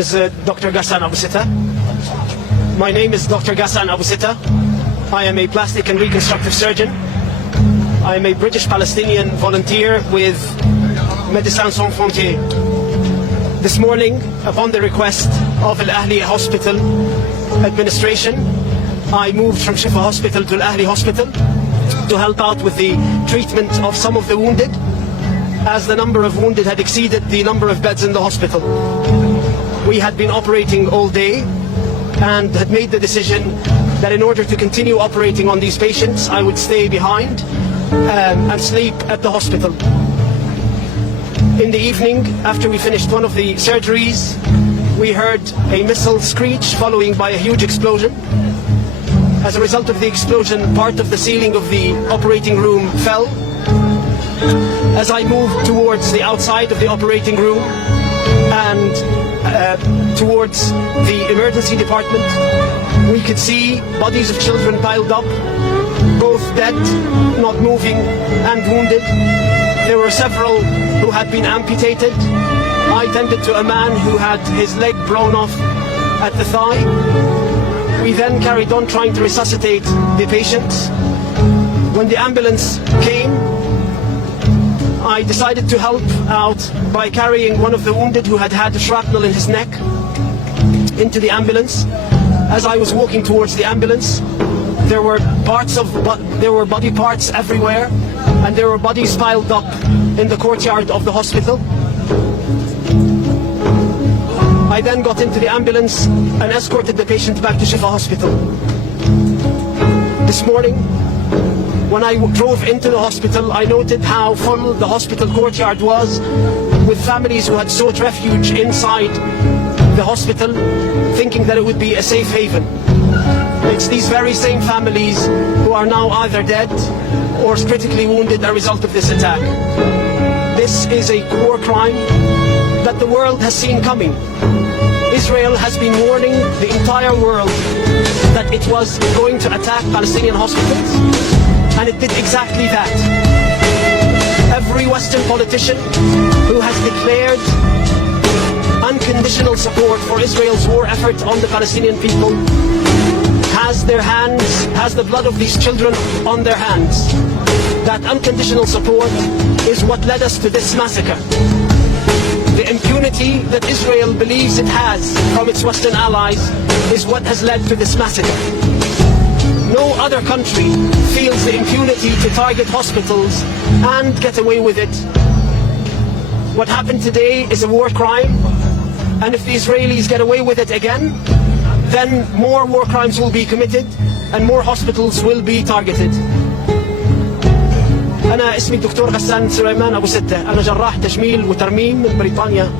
is Dr. Ghassan Abu Sita. My name is Dr. Ghassan Abu Sita. I am a plastic and reconstructive surgeon. I am a British Palestinian volunteer with Médecins Sans Frontières. This morning, upon the request of Al Ahli Hospital administration, I moved from Shifa Hospital to Al Ahli Hospital to help out with the treatment of some of the wounded, as the number of wounded had exceeded the number of beds in the hospital. We had been operating all day and had made the decision that in order to continue operating on these patients, I would stay behind and sleep at the hospital. In the evening, after we finished one of the surgeries, we heard a missile screech following by a huge explosion. As a result of the explosion, part of the ceiling of the operating room fell. As I moved towards the outside of the operating room and towards the emergency department, we could see bodies of children piled up, both dead, not moving, and wounded. There were several who had been amputated. I tended to a man who had his leg blown off at the thigh. We then carried on trying to resuscitate the patients. When the ambulance came, I decided to help out by carrying one of the wounded who had had a shrapnel in his neck into the ambulance. As I was walking towards the ambulance, there were body parts everywhere, and there were bodies piled up in the courtyard of the hospital. I then got into the ambulance and escorted the patient back to Shifa Hospital. This morning, when I drove into the hospital, I noted how full the hospital courtyard was, with families who had sought refuge inside the hospital, thinking that it would be a safe haven. It's these very same families who are now either dead or critically wounded as a result of this attack. This is a war crime that the world has seen coming. Israel has been warning the entire world that it was going to attack Palestinian hospitals, and it did exactly that. Every Western politician who has declared unconditional support for Israel's war effort on the Palestinian people has the blood of these children on their hands. That unconditional support is what led us to this massacre. The impunity that Israel believes it has from its Western allies is what has led to this massacre. No other country feels the impunity to target hospitals and get away with it. What happened today is a war crime, and if the Israelis get away with it again, then more war crimes will be committed and more hospitals will be targeted. أنا اسمي الدكتور غسان سليمان أبو ستة. أنا جراح تجميل وترميم من بريطانيا.